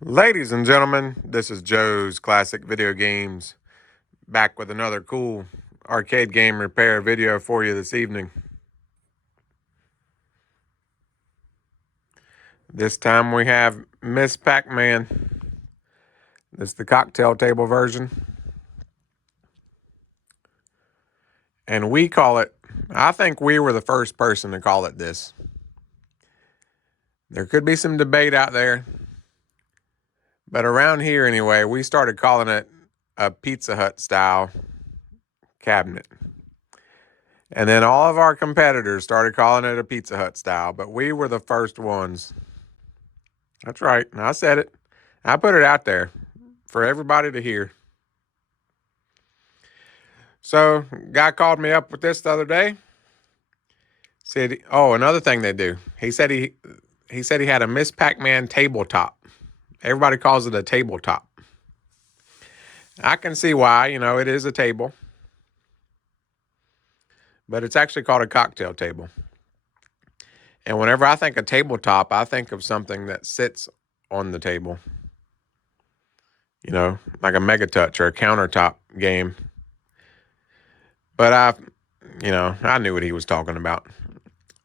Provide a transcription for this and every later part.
Ladies and gentlemen, this is Joe's Classic Video Games, back with another cool arcade game repair video for you this evening. This time we have Miss Pac-Man. This is the cocktail table version. And we call it, I think we were the first person to call it this. There could be some debate out there, but around here anyway, we started calling it a Pizza Hut style cabinet. And then all of our competitors started calling it a Pizza Hut style, but we were the first ones. That's right. I said it. I put it out there for everybody to hear. So, guy called me up with this the other day. Said, "Oh, another thing they do." He said he had a Miss Pac-Man tabletop. Everybody calls it a tabletop. I can see why. It is a table, but it's actually called a cocktail table. And whenever I think of tabletop, I think of something that sits on the table. Like a Mega Touch or a countertop game. But I knew what he was talking about.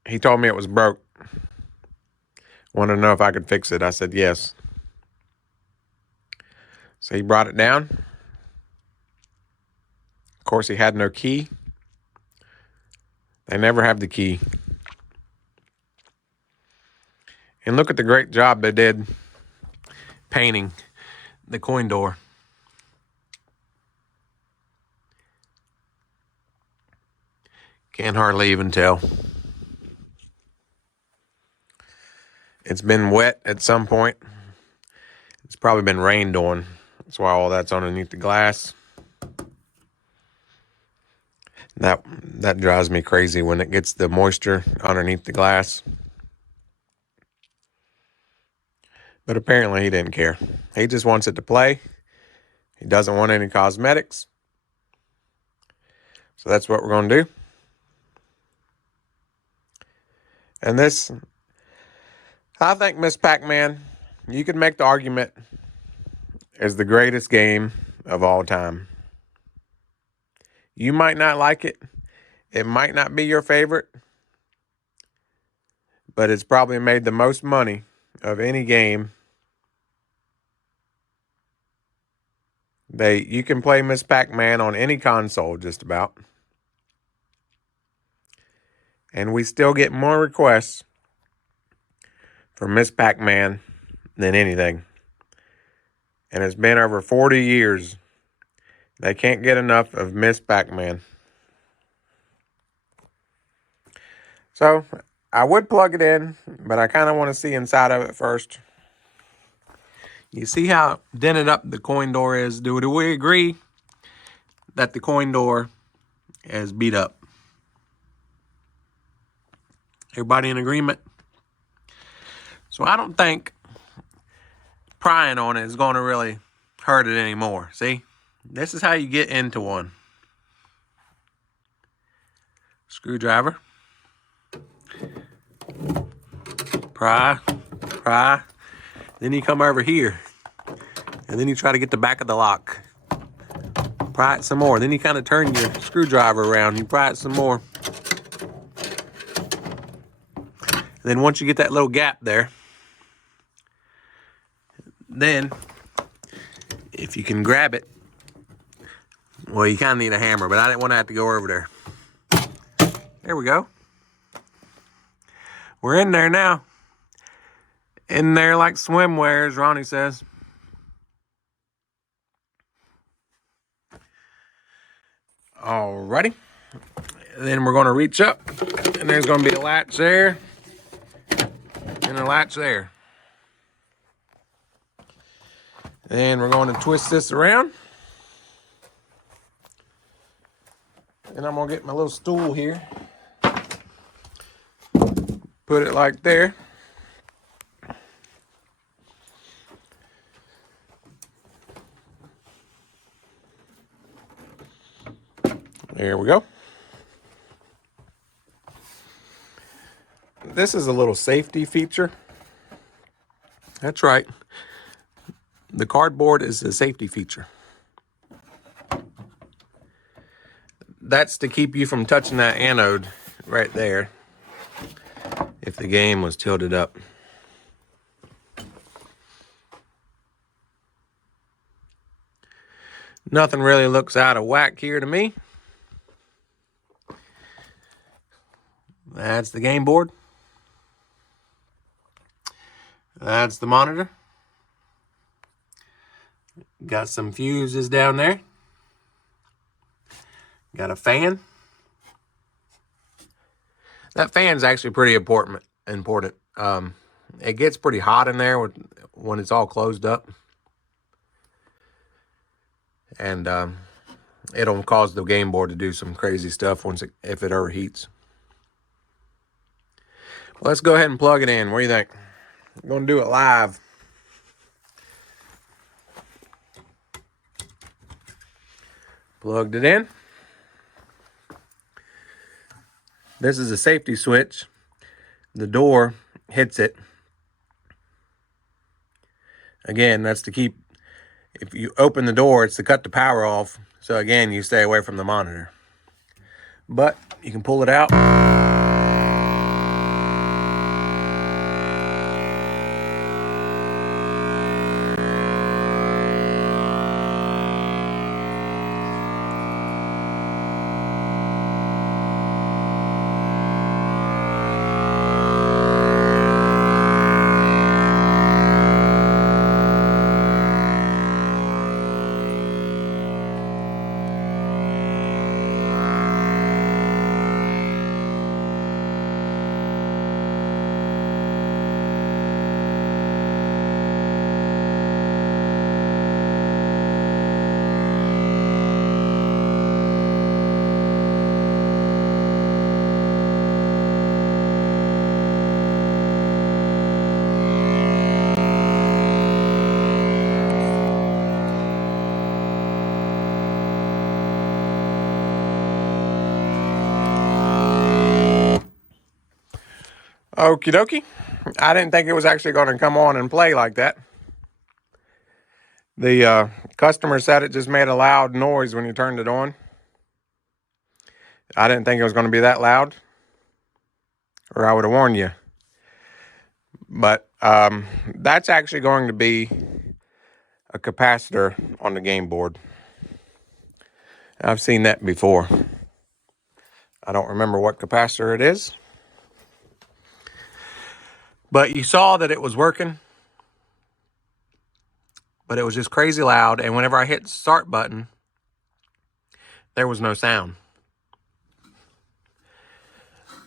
He told me it was broke. Wanted to know if I could fix it. I said yes. So he brought it down. Of course, he had no key. They never have the key. And look at the great job they did painting the coin door. Can't hardly even tell. It's been wet at some point. It's probably been rained on. That's why all that's underneath the glass. That drives me crazy when it gets the moisture underneath the glass. But apparently he didn't care. He just wants it to play. He doesn't want any cosmetics. So that's what we're going to do. And this, I think Miss Pac-Man, you could make the argument, is the greatest game of all time. You might not like it. It might not be your favorite. But it's probably made the most money of any game. You can play Miss Pac-Man on any console just about. And we still get more requests for Miss Pac-Man than anything. And it's been over 40 years. They can't get enough of Miss Pac-Man. So, I would plug it in, but I kind of want to see inside of it first. You see how dented up the coin door is? Do we agree that the coin door is beat up? Everybody in agreement? So I don't think prying on it is going to really hurt it anymore. See? This is how you get into one. Screwdriver. Pry. Then you come over here. And then you try to get the back of the lock. Pry it some more. Then you kind of turn your screwdriver around. You pry it some more. And then once you get that little gap there, then if you can grab it, well, you kind of need a hammer, but I didn't want to have to go over there. There we go. We're in there now. In there like swimwear, as Ronnie says. Alrighty. Then we're going to reach up, and there's going to be a latch there, and a latch there. Then we're going to twist this around. And I'm going to get my little stool here. Put it like there. There we go. This is a little safety feature. That's right. The cardboard is a safety feature. That's to keep you from touching that anode right there if the game was tilted up. Nothing really looks out of whack here to me. That's the game board. That's the monitor. Got some fuses down there. Got a fan. That fan's actually pretty important. It gets pretty hot in there when it's all closed up. And it'll cause the game board to do some crazy stuff if it overheats. Well, let's go ahead and plug it in. What do you think? I'm going to do it live. Plugged it in. This is a safety switch. The door hits it. Again, that's to keep, if you open the door, it's to cut the power off. So again, you stay away from the monitor. But you can pull it out. Okie dokie. I didn't think it was actually going to come on and play like that. The customer said it just made a loud noise when you turned it on. I didn't think it was going to be that loud, or I would have warned you. But that's actually going to be a capacitor on the game board. I've seen that before. I don't remember what capacitor it is. But you saw that it was working. But it was just crazy loud. And whenever I hit the start button, there was no sound.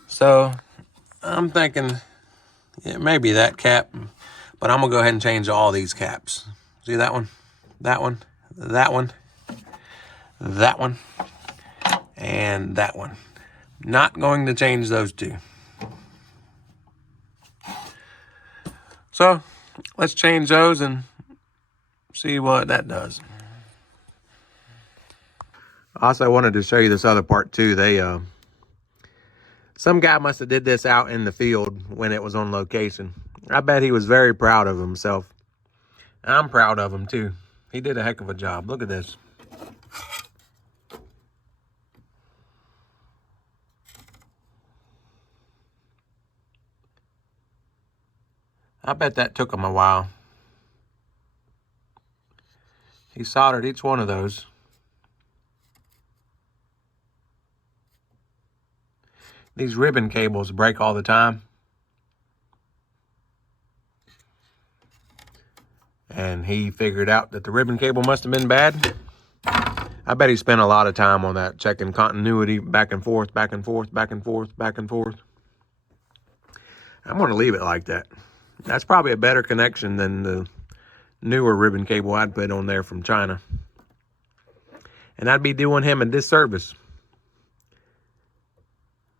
So I'm thinking it may be that cap. But I'm going to go ahead and change all these caps. See that one? That one? That one? That one? And that one. Not going to change those two. So let's change those and see what that does. Also, I wanted to show you this other part too. Some guy must have did this out in the field when it was on location. I bet he was very proud of himself. I'm proud of him too. He did a heck of a job. Look at this. I bet that took him a while. He soldered each one of those. These ribbon cables break all the time. And he figured out that the ribbon cable must have been bad. I bet he spent a lot of time on that, checking continuity back and forth, back and forth, back and forth, back and forth. I'm going to leave it like that. That's probably a better connection than the newer ribbon cable I'd put on there from China. And I'd be doing him a disservice.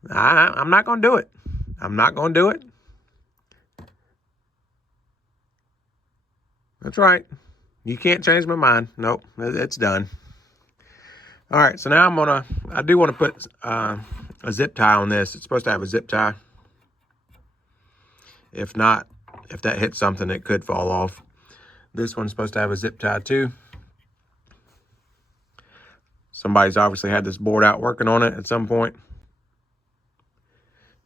I'm not going to do it. I'm not going to do it. That's right. You can't change my mind. Nope, it's done. All right, so now I do want to put a zip tie on this. It's supposed to have a zip tie. If not, if that hits something, it could fall off. This one's supposed to have a zip tie too. Somebody's obviously had this board out working on it at some point.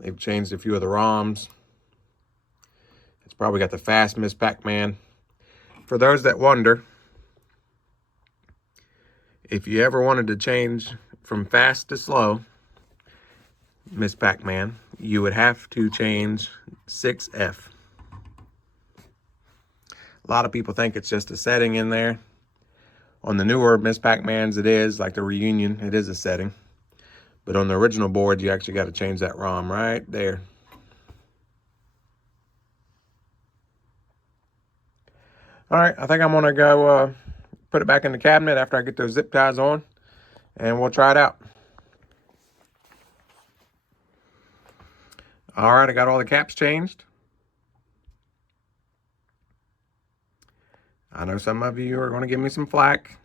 They've changed a few of the ROMs. It's probably got the fast Miss Pac-Man. For those that wonder, if you ever wanted to change from fast to slow, Miss Pac-Man, you would have to change 6F. A lot of people think it's just a setting in there. On the newer Miss Pac-Mans, it is, like the Reunion, it is a setting. But on the original board, you actually got to change that ROM right there. All right, I think I'm going to go put it back in the cabinet after I get those zip ties on, and we'll try it out. All right, I got all the caps changed. I know some of you are going to give me some flack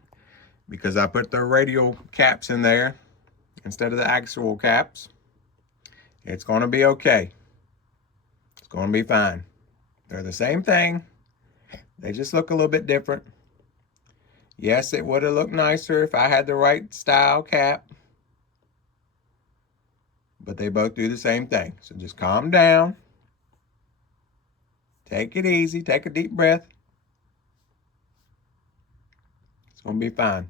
because I put the radial caps in there instead of the actual caps. It's going to be okay. It's going to be fine. They're the same thing. They just look a little bit different. Yes, it would have looked nicer if I had the right style cap. But they both do the same thing. So just calm down. Take it easy. Take a deep breath. It's going to be fine.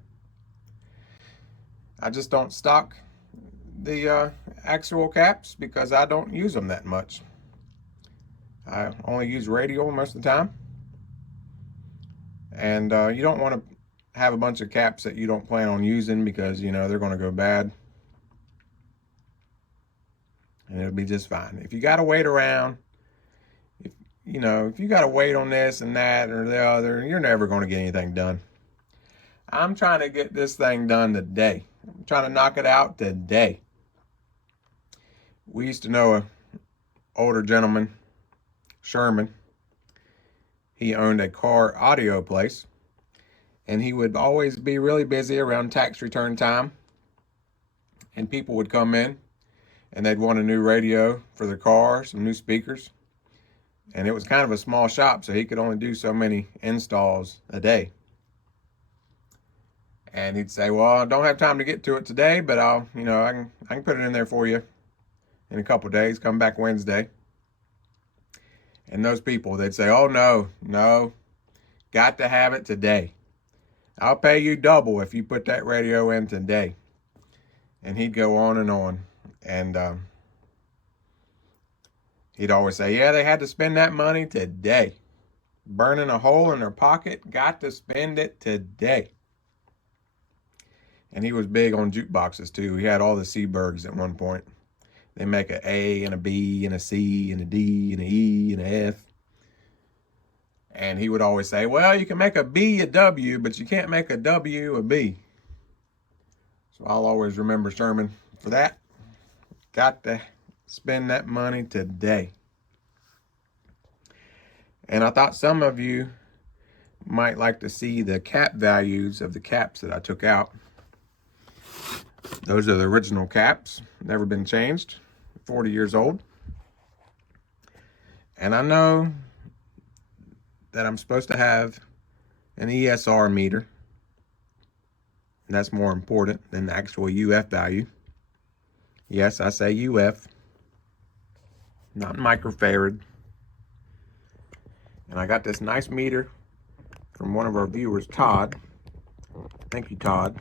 I just don't stock the actual caps because I don't use them that much. I only use radial most of the time. And you don't want to have a bunch of caps that you don't plan on using because, you know, they're going to go bad. And it'll be just fine. If you got to wait around, if you got to wait on this and that or the other, you're never going to get anything done. I'm trying to get this thing done today. I'm trying to knock it out today. We used to know an older gentleman, Sherman. He owned a car audio place, and he would always be really busy around tax return time. And people would come in, and they'd want a new radio for their car, some new speakers. And it was kind of a small shop, so he could only do so many installs a day. And he'd say, well, I don't have time to get to it today, but I can put it in there for you in a couple of days. Come back Wednesday. And those people, they'd say, oh, no, got to have it today. I'll pay you double if you put that radio in today. And he'd go on and on. And he'd always say, yeah, they had to spend that money today. Burning a hole in their pocket, got to spend it today. And he was big on jukeboxes too. He had all the Seabergs at one point. They make an A and a B and a C and a D and an E and an F. And he would always say, well, you can make a B a W, but you can't make a W a B. So I'll always remember Sherman for that. Got to spend that money today. And I thought some of you might like to see the cap values of the caps that I took out. Those are the original caps, never been changed, 40 years old. And I know that I'm supposed to have an ESR meter. And that's more important than the actual UF value. Yes, I say UF, not microfarad. And I got this nice meter from one of our viewers, Todd. Thank you, Todd.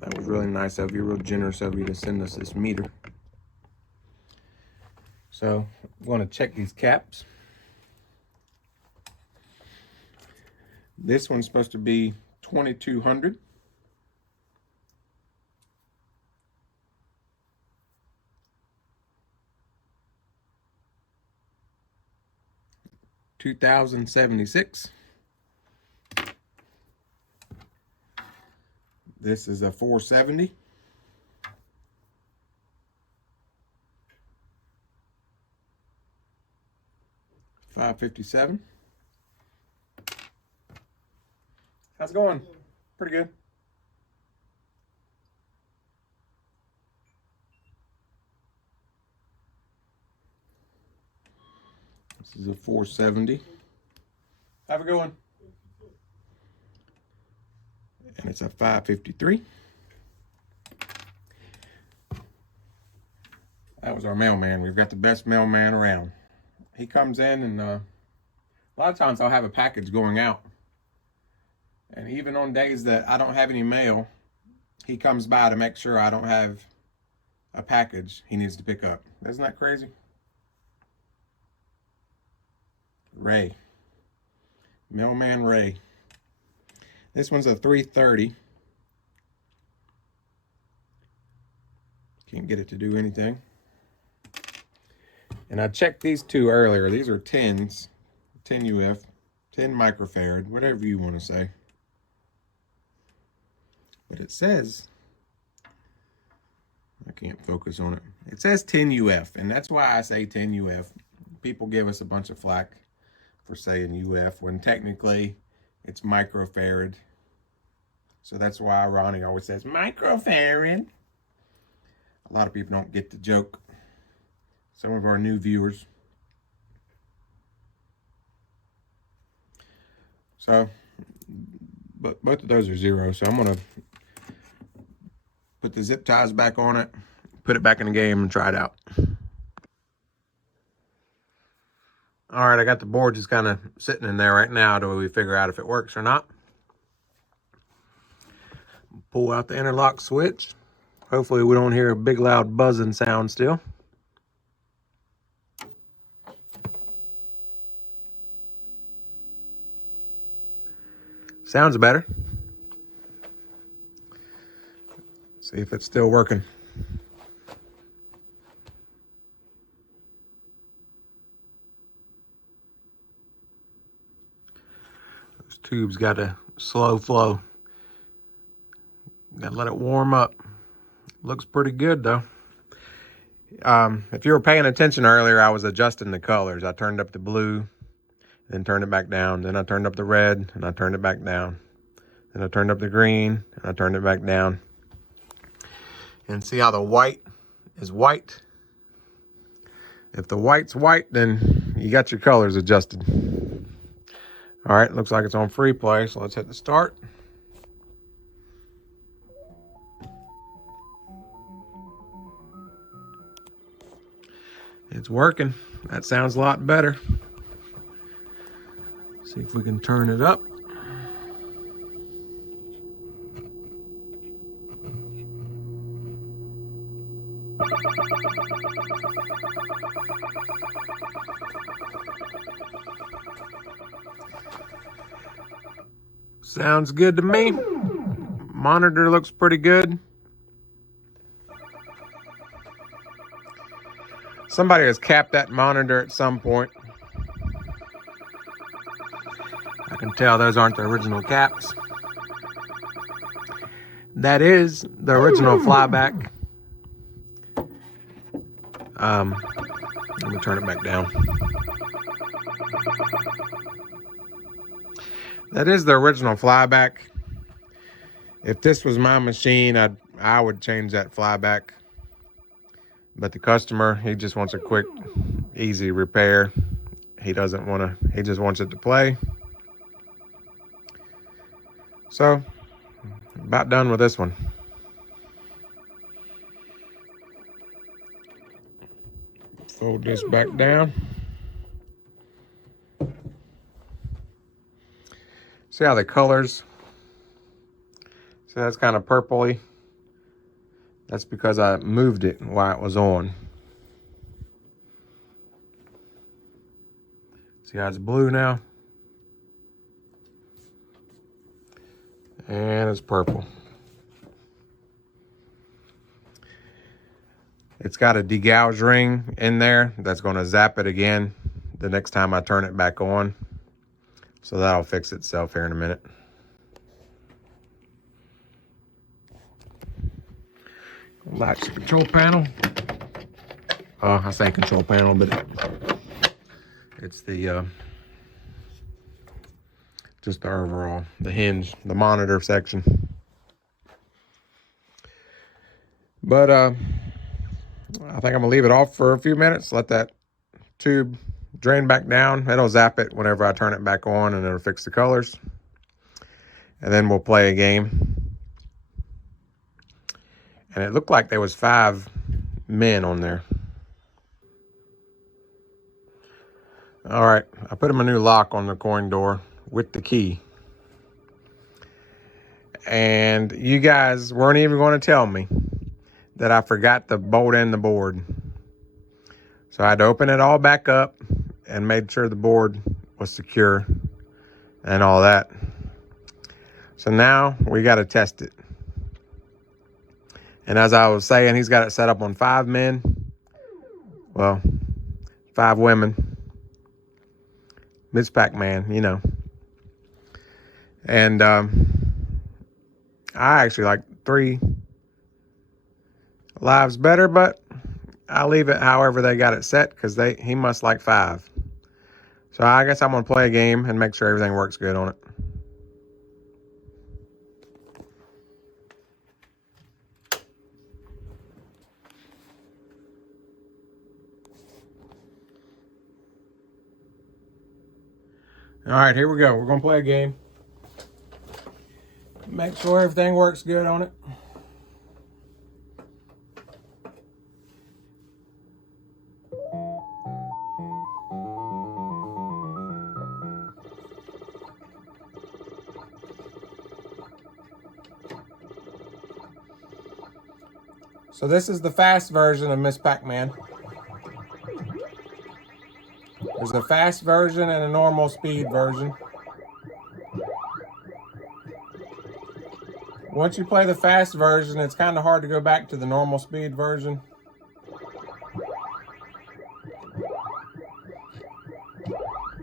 That was really nice of you, real generous of you to send us this meter. So I'm going to check these caps. This one's supposed to be 2200. $2,076. This is a 470. $557. How's it going? Pretty good. This is a 470. Have a good one. and it's a 553. That was our mailman. We've got the best mailman around. He comes in, and a lot of times I'll have a package going out. And even on days that I don't have any mail, he comes by to make sure I don't have a package he needs to pick up. Isn't that crazy? Ray. Mailman Ray. This one's a 330. Can't get it to do anything. And I checked these two earlier. These are 10s, 10 UF, 10 microfarad, whatever you want to say. But it says, I can't focus on it. It says 10 UF, and that's why I say 10 UF. People give us a bunch of flack for saying UF when technically it's microfarad. So that's why Ronnie always says microfarad. A lot of people don't get the joke. Some of our new viewers. So, but both of those are 0. So I'm gonna put the zip ties back on it, put it back in the game, and try it out. All right, I got the board just kind of sitting in there right now till we figure out if it works or not. Pull out the interlock switch. Hopefully we don't hear a big loud buzzing sound still. Sounds better. See if it's still working. Those tubes got a slow flow. Gotta let it warm up. Looks pretty good though. If you were paying attention earlier, I was adjusting the colors. I turned up the blue, then turned it back down. Then I turned up the red, and I turned it back down. Then I turned up the green, and I turned it back down. And see how the white is white? If the white's white, then you got your colors adjusted. All right, looks like it's on free play, so let's hit the start. It's working. That sounds a lot better. See if we can turn it up. Sounds good to me. Monitor looks pretty good. Somebody has capped that monitor at some point. I can tell those aren't the original caps. That is the original flyback. Let me turn it back down. That is the original flyback. If this was my machine, I would change that flyback. But the customer, he just wants a quick, easy repair. He doesn't want to, he just wants it to play. So, about done with this one. Fold this back down. See how the colors, see that's kind of purpley. That's because I moved it while it was on. See how it's blue now? And it's purple. It's got a degauge ring in there that's going to zap it again the next time I turn it back on. So that'll fix itself here in a minute. Latch the control panel. I say control panel, but it's the just the overall, the hinge, the monitor section. But I think I'm gonna leave it off for a few minutes, let that tube drain back down. It'll zap it whenever I turn it back on, and it'll fix the colors. And then we'll play a game. And it looked like there was 5 men on there. All right, I put him a new lock on the coin door with the key. And you guys weren't even going to tell me that I forgot the bolt and the board. So I had to open it all back up and made sure the board was secure and all that. So now we got to test it. And as I was saying, he's got it set up on 5 men. Well, 5 women. Miss Pac-Man, you know. And I actually like 3 lives better, but I'll leave it however they got it set because he must like 5. So I guess I'm going to play a game and make sure everything works good on it. All right, here we go. We're going to play a game. Make sure everything works good on it. So this is the fast version of Miss Pac-Man. There's a fast version and a normal speed version. Once you play the fast version, it's kind of hard to go back to the normal speed version.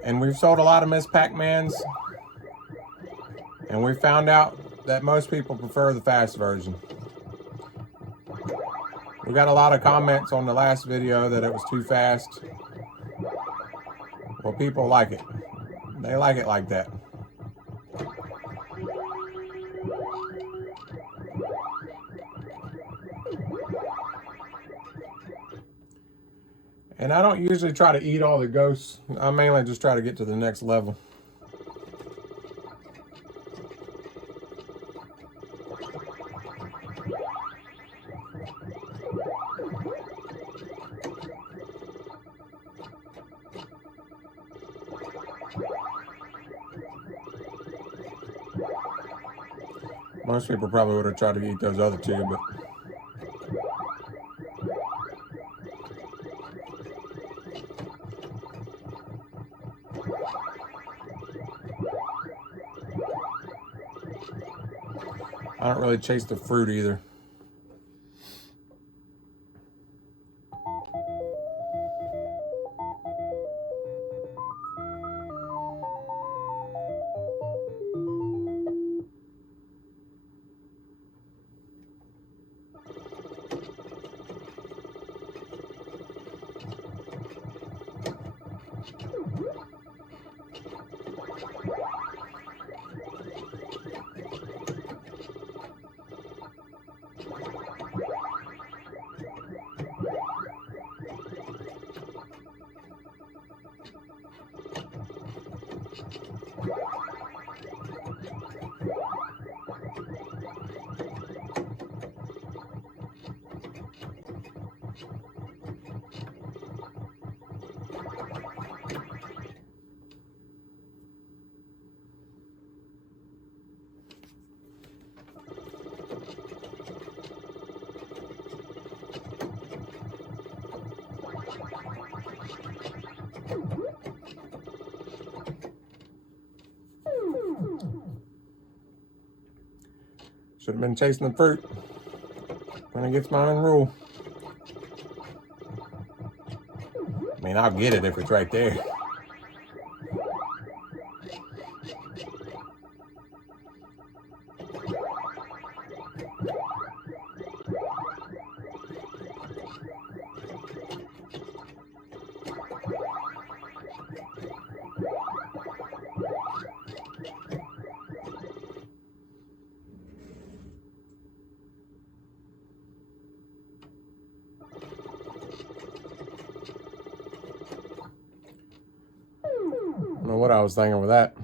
And we've sold a lot of Miss Pac-Mans, and we found out that most people prefer the fast version. We got a lot of comments on the last video that it was too fast. Well, people like it. They like it like that. And I don't usually try to eat all the ghosts. I mainly just try to get to the next level. Most people probably would have tried to eat those other 2, but I don't really chase the fruit either. Should have been chasing the fruit when it gets my own rule. I mean, I'll get it if it's right there. I don't know what I was thinking with that.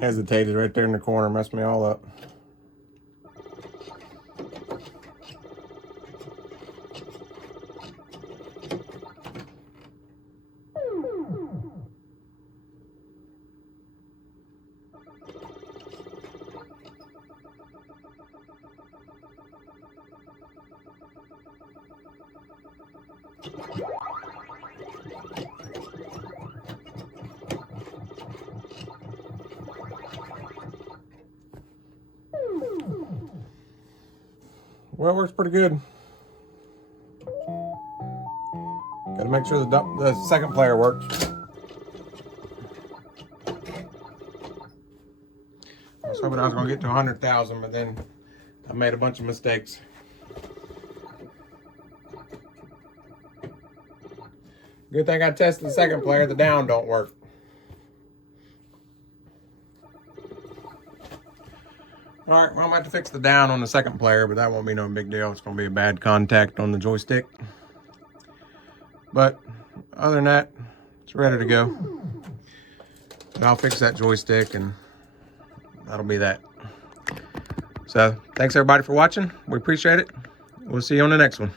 Hesitated right there in the corner, messed me all up. Well, it works pretty good. Got to make sure the second player works. I was hoping I was going to get to 100,000, but then I made a bunch of mistakes. Good thing I tested the second player. The down don't work. All right, well, I'm going to have to fix the down on the second player, but that won't be no big deal. It's going to be a bad contact on the joystick. But other than that, it's ready to go. And I'll fix that joystick, and that'll be that. So, thanks everybody for watching. We appreciate it. We'll see you on the next one.